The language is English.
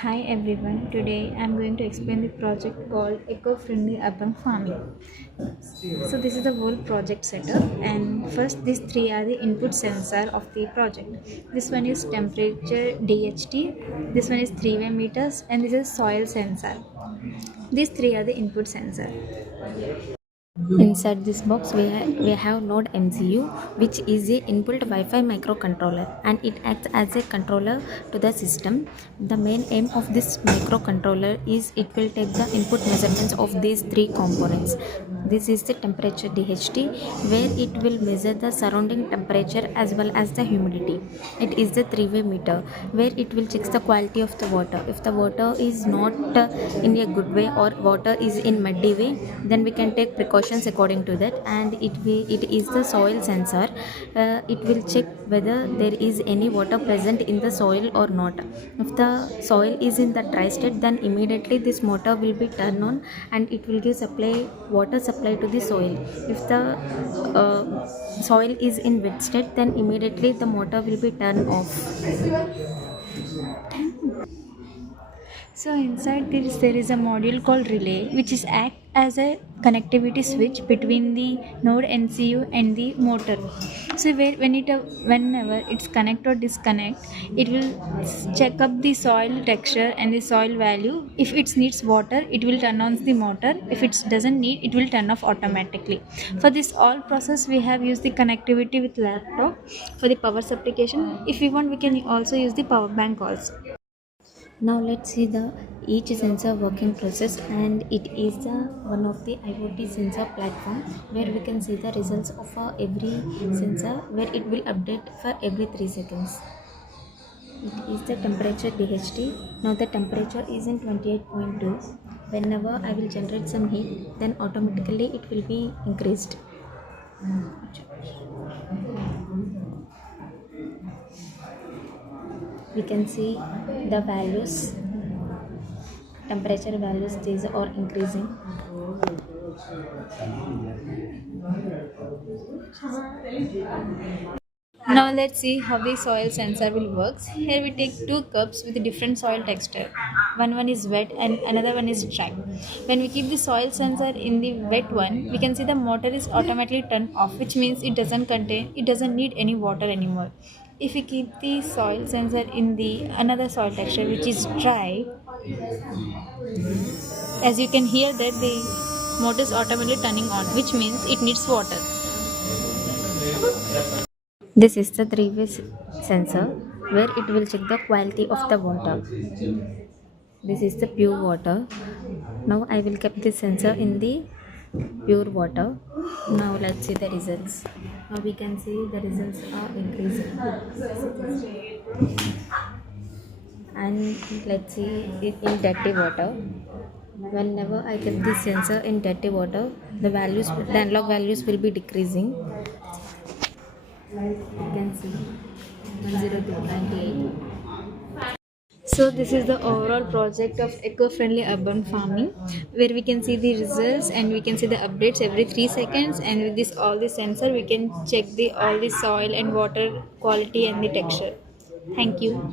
Hi everyone, today I'm going to explain the project called Eco-Friendly Urban Farming. So this is the whole project setup, and first these three are the input sensor of the project. This one is temperature DHT, this one is three-way meters, and this is soil sensor. These three are the input sensor. Inside this box, we have Node MCU, which is a inbuilt Wi-Fi microcontroller, and it acts as a controller to the system. The main aim of this microcontroller is it will take the input measurements of these three components. This is the temperature DHT, where it will measure the surrounding temperature as well as the humidity. It is the three-way meter, where it will check the quality of the water. If the water is not in a good way or water is in muddy way, then we can take precautions according to that. And it is the soil sensor. It will check whether there is any water present in the soil or not. If the soil is in the dry state, then immediately this motor will be turned on and it will give water supply to the soil. If the soil is in wet state, then immediately the motor will be turned off. So inside this there is a module called relay, which is act as a connectivity switch between the node MCU and the motor. So whenever it's connect or disconnect, it will check up the soil texture and the soil value. If it needs water, it will turn on the motor. If it doesn't need, it will turn off automatically. For this all process, we have used the connectivity with laptop for the power application. If we want, we can also use the power bank also. Now let's see the each sensor working process, and it is the one of the IoT sensor platform where we can see the results of every sensor, where it will update for every 3 seconds. It is the temperature DHT. Now the temperature is in 28.2. Whenever I will generate some heat, then automatically it will be increased. We can see the values, temperature values, these are increasing. Now let's see how the soil sensor will work. Here we take two cups with different soil texture. One is wet and another one is dry. When we keep the soil sensor in the wet one, we can see the motor is automatically turned off, which means it doesn't need any water anymore. If we keep the soil sensor in the another soil texture which is dry, as you can hear that the motor is automatically turning on, which means it needs water. This is the three-way sensor, where it will check the quality of the water. This is the pure water. Now I will keep this sensor in the pure water. Now let's see the results. Now we can see the results are increasing. And let's see it in dirty water. Whenever I keep this sensor in dirty water, the analog values will be decreasing. You can see 102.98. So this is the overall project of eco-friendly urban farming, where we can see the results and we can see the updates every 3 seconds, and with this all the sensor we can check the all the soil and water quality and the texture. Thank you.